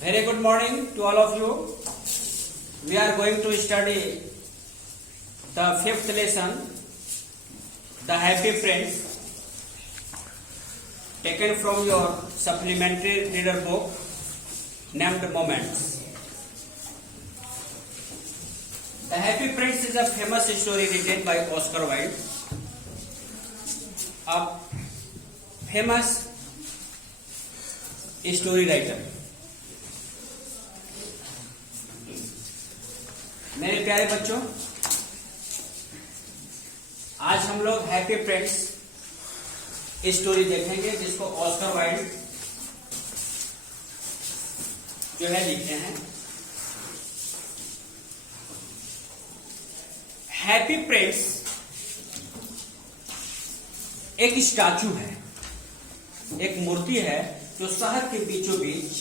Very good morning to all of you. We are going to study the fifth lesson, the Happy Friends, taken from your supplementary reader book named Moments. The Happy Friends is a famous story written by Oscar Wilde, a famous story writer. मेरे प्यारे बच्चों, आज हम लोग happy friends story देखेंगे जिसको Oscar Wilde जो है लिखे हैं। हैप्पी फ्रेंड्स एक स्टैचू है, एक मूर्ति है जो शहर के बीचों बीच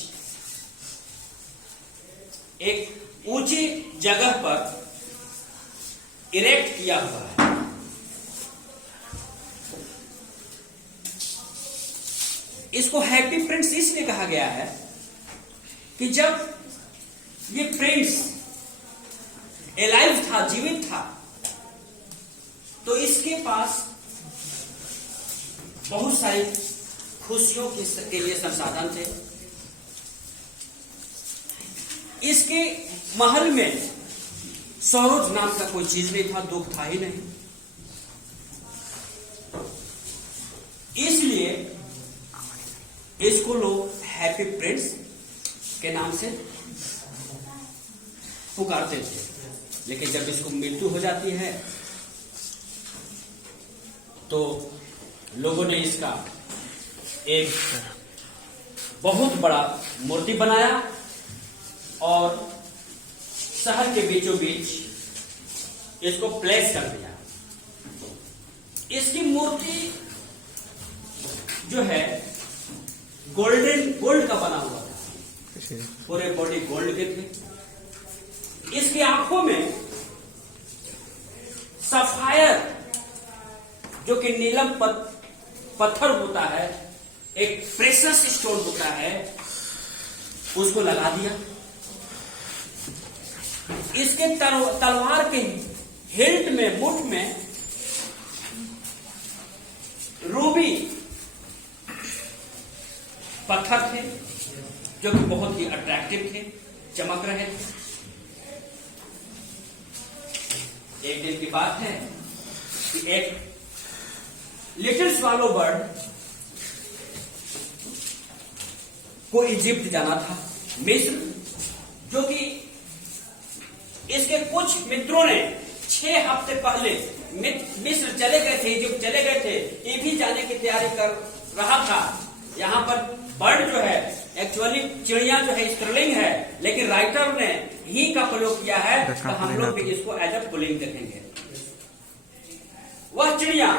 एक ऊंची जगह पर इरेक्ट किया हुआ है। इसको हैप्पी फ्रेंड्स इसलिए कहा गया है कि जब ये फ्रेंड्स एलाइव था, जीवित था, तो इसके पास बहुत सारी खुशियों के लिए संसाधन थे। इसके महल में सरोज नाम का कोई चीज नहीं था, दुख था ही नहीं। इसलिए इसको लोग हैप्पी फ्रेंड्स के नाम से पुकारते थे। लेकिन जब इसको मृत्यु हो जाती है तो लोगों ने इसका एक बहुत बड़ा मूर्ति बनाया और शहर के बीचों बीच इसको प्लेस कर दिया। इसकी मूर्ति जो है गोल्ड का बना हुआ था, पूरे बॉडी गोल्ड के थे। इसकी आंखों में सफायर जो कि नीलम पत्थर होता है, एक प्रेशस स्टोन होता है, उसको लगा दिया। इसके तलवार के हिल्ट में, मुठ में रूबी पत्थर थे जो कि बहुत ही अट्रैक्टिव थे, चमक रहे थे। एक दिन की बात है कि एक लिटिल स्वालो बर्ड को इजिप्ट जाना था, मिस्र, जो कि इसके कुछ मित्रों ने 6 हफ्ते पहले मिस्र चले गए थे, इजिप्ट चले गए थे। ये भी जाने की तैयारी कर रहा था। यहाँ पर बर्ड जो है, एक्चुअली चिड़िया जो है स्त्रीलिंग है, लेकिन राइटर ने ही का प्रयोग किया है, तो हम लोग भी इसको एज अ पुल्लिंग देखेंगे। वह चिड़िया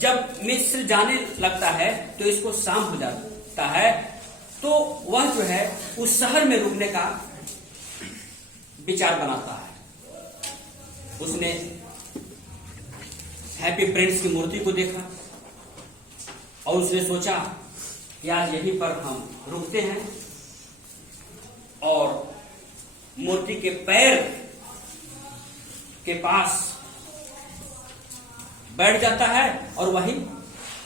जब मिस्र जाने लगता है तो इसको शाम हो जाता है, तो वह जो है उस शहर में रुकने का विचार बनाता है। उसने हैप्पी फ्रेंड्स की मूर्ति को देखा और उसने सोचा कि आज यहीं पर हम रुकते हैं, और मूर्ति के पैर के पास बैठ जाता है और वही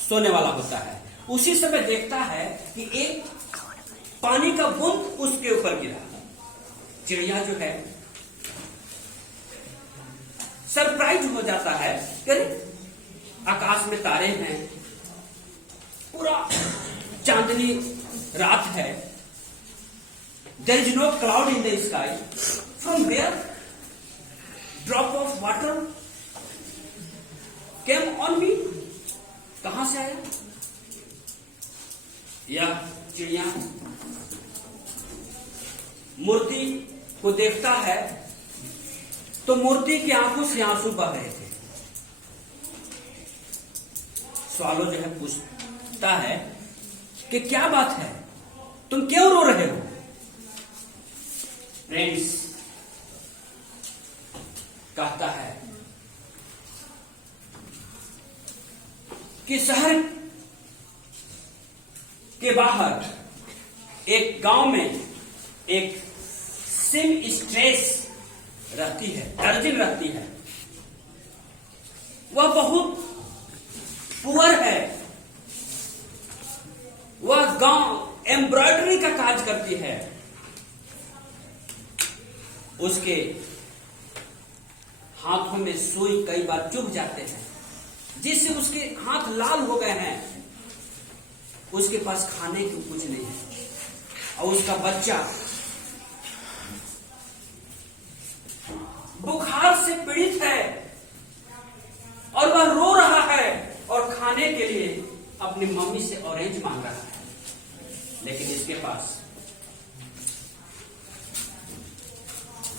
सोने वाला होता है। उसी समय देखता है कि एक पानी का बूंद उसके ऊपर गिरा। चिड़िया जो है सरप्राइज हो जाता है कि आकाश में तारे हैं, पूरा चांदनी रात है, there is no cloud in the sky, from where drop of water came on me, कहां से आया? यह चिड़िया मूर्ति को देखता है तो मूर्ति की आंखों से आंसू बह रहे थे। स्वालो जो है पूछता है कि क्या बात है, तुम क्यों रो रहे हो? फ्रेंड्स कहता है कि शहर के बाहर एक गांव में एक सिम स्ट्रेस रहती है, दर्जन रहती है। वह बहुत पुअर है। वह गांव एम्ब्रॉयडरी का काज करती है। उसके हाथों में सुई कई बार चुभ जाते हैं, जिससे उसके हाथ लाल हो गए हैं। उसके पास खाने को कुछ नहीं है और उसका बच्चा बुखार से पीड़ित है और वह रो रहा है और खाने के लिए अपनी मम्मी से ऑरेंज मांग रहा है, लेकिन इसके पास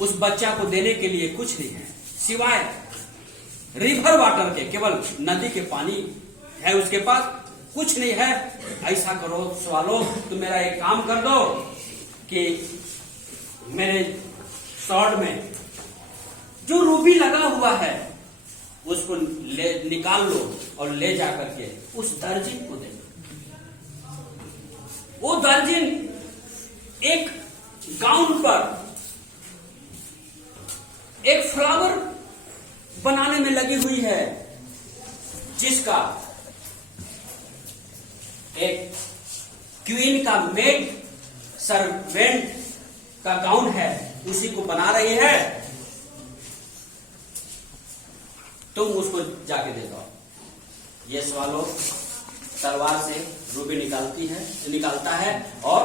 उस बच्चा को देने के लिए कुछ नहीं है सिवाय रिवर वाटर के। केवल नदी के पानी है उसके पास, कुछ नहीं है। ऐसा करो सवालो, तुम मेरा एक काम कर दो कि मेरे शॉर्ट में जो रूबी लगा हुआ है उसको निकाल लो और ले जाकर के उस दर्जन को दे दो। वो दर्जन एक गाउन पर एक फ्लावर बनाने में लगी हुई है, जिसका एक क्वीन का मेड सर्वेंट का गाउन है, उसी को बना रही है। तुम उसको जाके दे दो। ये सवालों तलवार से रूबी निकालता है और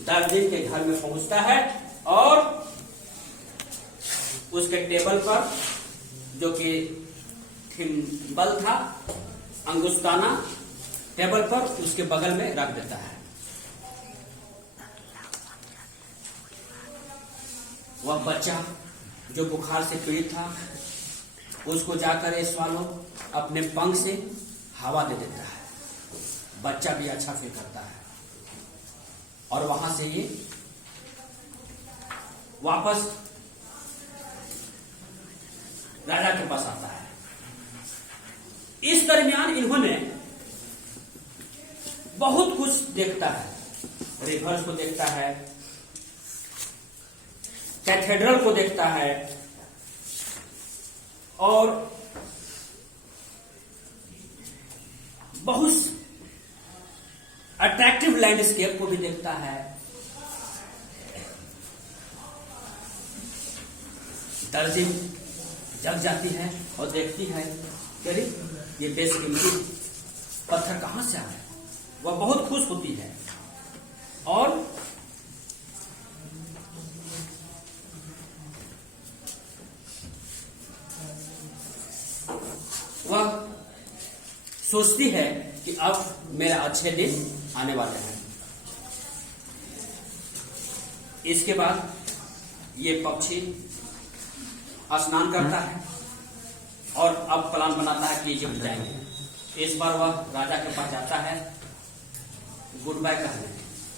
दर्जन के घर में पहुंचता है और उसके टेबल पर, जो कि थिम्बल था, अंगुस्ताना, टेबल पर उसके बगल में रख देता है। वह बच्चा जो बुखार से पीड़ित था, उसको जाकर ये स्वालो अपने पंख से हवा दे देता है। बच्चा भी अच्छा फील करता है और वहां से ये वापस राजा के पास आता है। इस दरमियान इन्होंने बहुत कुछ देखता है। रिवर्स को देखता है, कैथेड्रल को देखता है और बहुत अट्रैक्टिव लैंडस्केप को भी देखता है। दर्जी जग जाती है और देखती है कि ये बेशकीमती पत्थर कहां से आ गए। वह बहुत खुश होती है और वह सोचती है कि अब मेरा अच्छे दिन आने वाले हैं। इसके बाद ये पक्षी स्नान करता है और अब प्लान बनाता है कि इजिप्ट जाएंगे। इस बार वह राजा के पास जाता है गुड बाय कहने,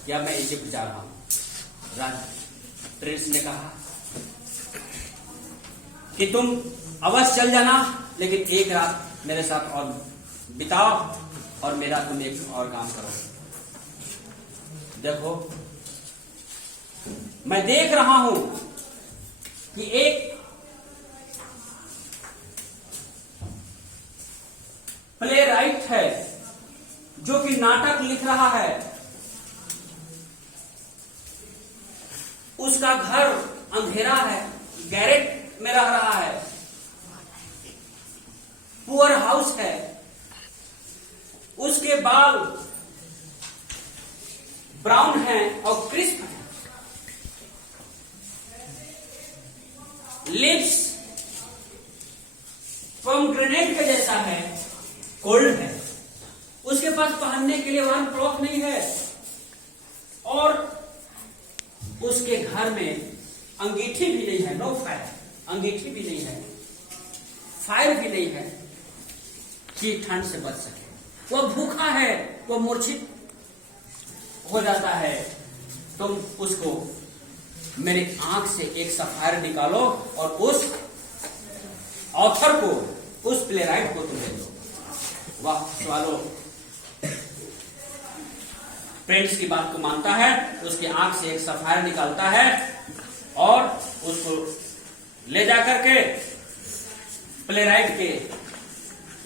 या मैं इजिप्ट जा रहा हूं। राजा प्रिंस ने कहा कि तुम अवश्य चल जाना, लेकिन एक रात मेरे साथ और बिताओ और मेरा तुम एक और काम करो। देखो, मैं देख रहा हूं कि एक प्ले राइट है जो कि नाटक लिख रहा है। उसका घर अंधेरा है, गैरेट में रह रहा है, पुअर हाउस है, उसके बाल ब्राउन हैं और क्रिस्प हैं, लिप्स पोमग्रेनेट के जैसा है, कोल्ड है। उसके पास पहनने के लिए वन क्लॉथ नहीं है और उसके घर में अंगीठी भी नहीं है, नो फायर, अंगीठी भी नहीं है, फायर भी नहीं है कि ठंड से बच सके। वह भूखा है, वह मूर्छित हो जाता है। तुम उसको मेरी आंख से एक सफायर निकालो और उस ऑथर को, उस प्ले राइट को तुम दे दो। वाह सवालो, प्रिंस की बात को मानता है, उसकी आंख से एक सफायर निकालता है और उसको ले जाकर के प्लेराइट के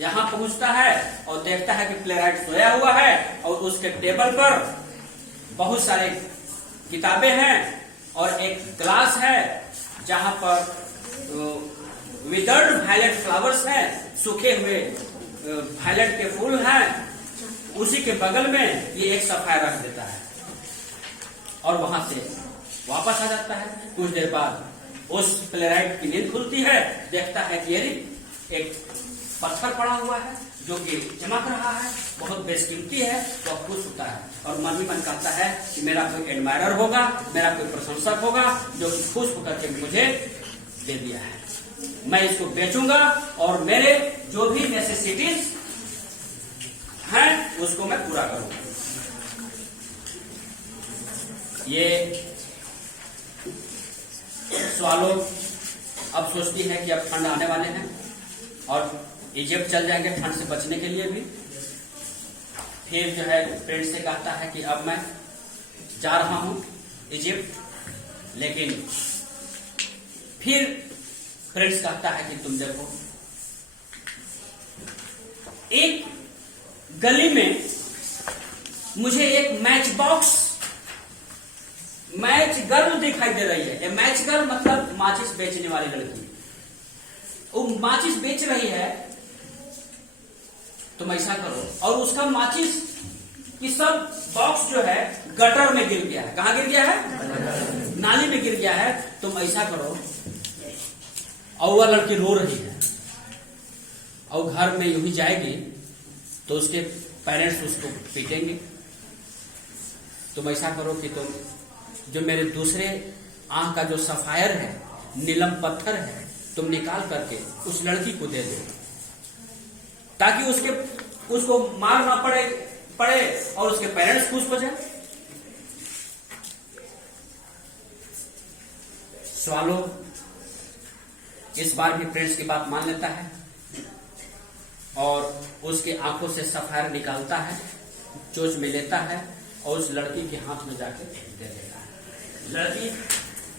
यहां पहुंचता है और देखता है कि प्लेराइट सोया हुआ है और उसके टेबल पर बहुत सारे किताबें हैं और एक ग्लास है जहां पर विदर्ड वायलेट फ्लावर्स हैं, सूखे हुए वायलेट के फूल हैं। उसी के बगल में ये एक सफायर रख देता है और वहां से वापस आ जाता है। कुछ देर बाद उस प्लेराइट की नींद खुलती है, देखता है कि एक पत्थर पड़ा हुआ है जो कि चमक रहा है, बहुत बेशकीमती है। तो खुश होता है और मन ही मन कहता है कि मेरा कोई एडमायरर होगा, मेरा कोई प्रशंसक होगा जो कि खुश होकर के मुझे दे दिया है। मैं इसको बेचूंगा और मेरे जो भी नेसेसिटीज हैं उसको मैं पूरा करूंगा। ये स्वालो अब सोचती है कि अब ठंड आने वाले हैं और इजिप्ट चल जाएंगे ठंड से बचने के लिए भी। फिर जो है फ्रेंड से कहता है कि अब मैं जा रहा हूं इजिप्ट, लेकिन फिर फ्रेंड्स कहता है कि तुम देखो, एक गली में मुझे एक मैच गर्ल दिखाई दे रही है। मैच गर्ल मतलब माचिस बेचने वाली लड़की। वो माचिस बेच रही है, तुम ऐसा करो, और उसका माचिस की सब बॉक्स जो है गटर में गिर गया है। कहां गिर गया है? नाली में गिर गया है। तुम ऐसा करो, और वह लड़की रो रही है और घर में यूं ही जाएगी तो उसके पेरेंट्स उसको पीटेंगे। तुम ऐसा करो कि तुम जो मेरे दूसरे आंख का जो सफायर है, नीलम पत्थर है, तुम निकाल करके उस लड़की को दे दो ताकि उसको मार ना पड़े और उसके पेरेंट्स खुश हो जाए। स्वालो इस बार भी प्रिंस की बात मान लेता है और उसकी आंखों से सफायर निकालता है, चोंच में लेता है और उस लड़की के हाथ में जाके दे देता है। लड़की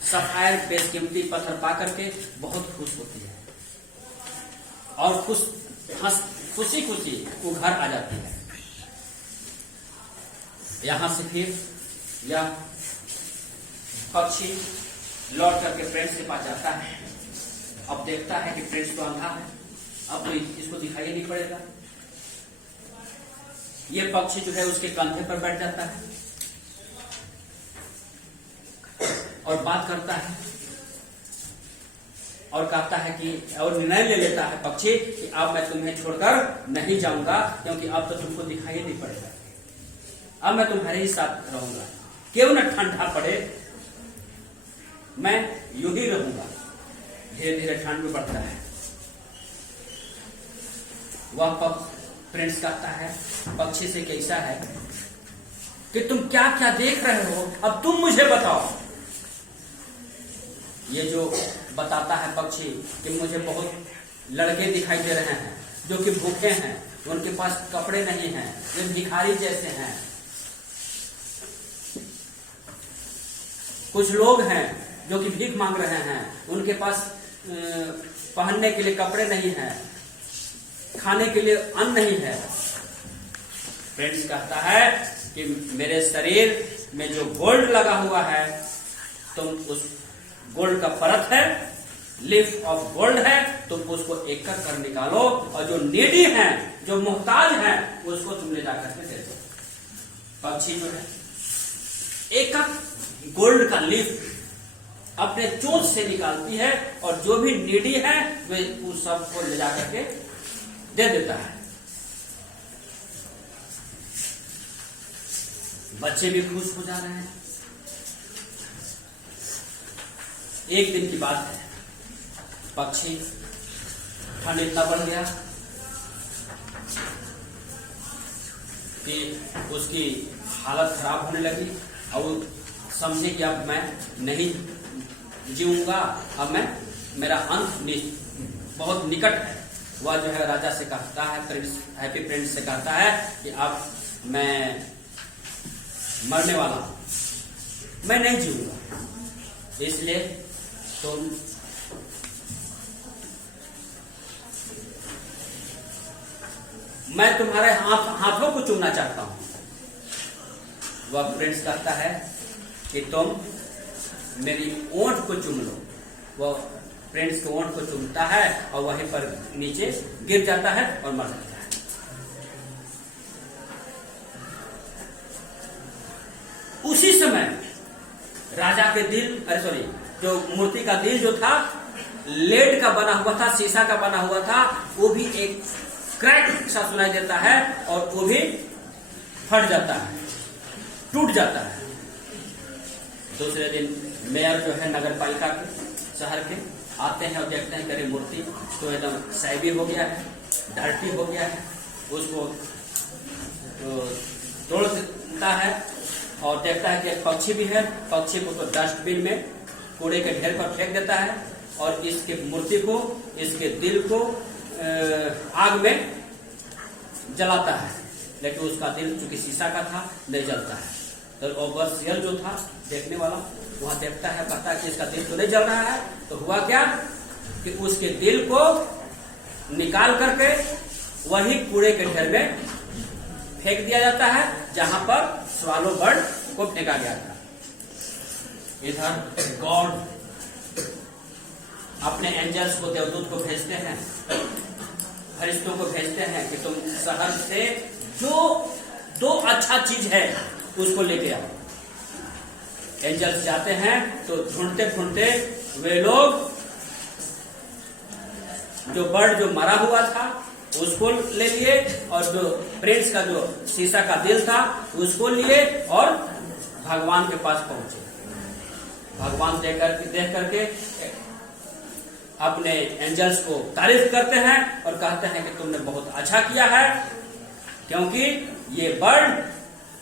सफायर बेशकीमती पत्थर पा करके बहुत खुश होती है और खुशी खुशी वो घर आ जाती है। यहां से फिर यह पक्षी लौट करके फ्रेंड्स के पास जाता है। अब देखता है कि फ्रेंड्स तो अंधा है, अब तो इसको दिखाई नहीं पड़ेगा। ये पक्षी जो है उसके कंधे पर बैठ जाता है और बात करता है और कहता है कि, और निर्णय ले लेता है पक्षी कि अब मैं तुम्हें छोड़कर नहीं जाऊंगा, क्योंकि अब तो तुमको दिखाई नहीं पड़ेगा, अब मैं तुम्हारे ही साथ रहूंगा। क्यों न ठंडा पड़े, मैं यूं ही रहूंगा। धीरे धीरे ठंड में बढ़ता है। वह प्रिंस कहता है पक्षी से, कैसा है कि तुम क्या क्या देख रहे हो, अब तुम मुझे बताओ। ये जो बताता है पक्षी कि मुझे बहुत लड़के दिखाई दे रहे हैं जो कि भूखे हैं, उनके पास कपड़े नहीं हैं, वे भिखारी जैसे हैं। कुछ लोग हैं जो कि भीख मांग रहे हैं, उनके पास पहनने के लिए कपड़े नहीं हैं, खाने के लिए अन्न नहीं है। फ्रेंड्स कहता है कि मेरे शरीर में जो गोल्ड लगा हुआ है, तुम उस गोल्ड का परत है, लीफ ऑफ गोल्ड है, तुम उसको एक एक कर निकालो और जो नीडी हैं, जो मोहताज हैं, उसको तुम ले जाकर के दे दो। पक्षी जो है एक एक गोल्ड का लीफ अपने चोंच से निकालती है और जो भी नीडी है वे उस सबको ले जाकर के दे देता है। बच्चे भी खुश हो जा रहे हैं। एक दिन की बात है, पक्षी ठंड इतना बढ़ गया कि उसकी हालत खराब होने लगी और वो समझे कि अब मैं नहीं जीऊंगा, अब मेरा अंत बहुत निकट है। वह जो है राजा से कहता है, हैप्पी प्रिंस से कहता है कि अब मैं मरने वाला हूं, मैं नहीं जीऊंगा, इसलिए तुम मैं तुम्हारे हाथों को चूमना चाहता हूं। वह प्रिंस कहता है कि तुम मेरी ओंठ को चूम लो। वह प्रिंस के ओंठ को चूमता है और वहीं पर नीचे गिर जाता है और मर जाता है। उसी समय राजा के दिल जो मूर्ति का दिल जो था लेड का बना हुआ था, शीशा का बना हुआ था, वो भी एक क्रैक सा सुनाई देता है और वो भी फट जाता है, टूट जाता है। दूसरे दिन मेयर जो है नगर पालिका के शहर के आते हैं और देखते हैं कि मूर्ति तो एकदम सैबी हो गया है, डर्टी हो गया है। उसको तोड़ देता है और देखता है कि एक पक्षी भी है, पक्षी को तो डस्टबिन में कूड़े के ढेर पर फेंक देता है और इसके मूर्ति को, इसके दिल को आग में जलाता है, लेकिन उसका दिल चूंकि शीशा का था नहीं जलता है। तो ओवरसियर जो था देखने वाला वहां देखता है, कहता है कि इसका दिल तो नहीं जल रहा है। तो हुआ क्या कि उसके दिल को निकाल करके वही कूड़े के ढेर में फेंक दिया जाता है जहां पर स्वालो बर्ड को फेंका गया था। इधर गॉड अपने एंजल्स को, देवदूत को भेजते हैं, फरिश्तों को भेजते हैं कि तुम शहर से जो अच्छा चीज है उसको लेके आओ। एंजल्स जाते हैं तो ढूंढते ढूंढते वे लोग जो बर्ड जो मरा हुआ था उसको ले लिए और जो प्रिंस का जो शीशा का दिल था उसको लिए और भगवान के पास पहुंचे। भगवान देख करके अपने एंजल्स को तारीफ करते हैं और कहते हैं कि तुमने बहुत अच्छा किया है, क्योंकि ये बर्ड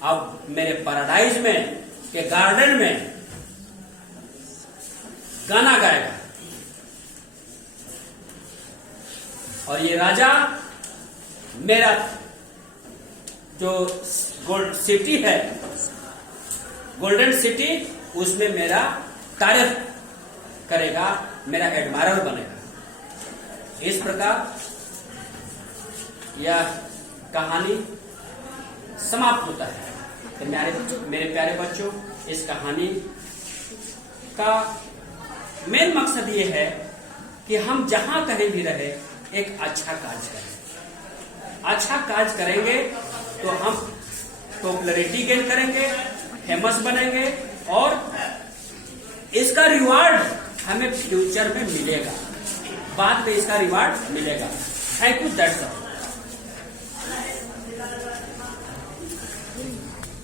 अब मेरे पैराडाइज में के गार्डन में गाना गाएगा और ये राजा मेरा जो गोल्ड सिटी है, गोल्डन सिटी, उसमें मेरा तारीफ करेगा, मेरा एडमायरर बनेगा। इस प्रकार यह कहानी समाप्त होता है। तो मेरे प्यारे बच्चों, इस कहानी का मेन मकसद ये है कि हम जहां कहीं भी रहे एक अच्छा काज करें। अच्छा काज करेंगे तो हम पॉपुलैरिटी गेन करेंगे, फेमस बनेंगे और इसका रिवार्ड हमें फ्यूचर में मिलेगा, बाद में इसका रिवार्ड मिलेगा। Thank you, that's all.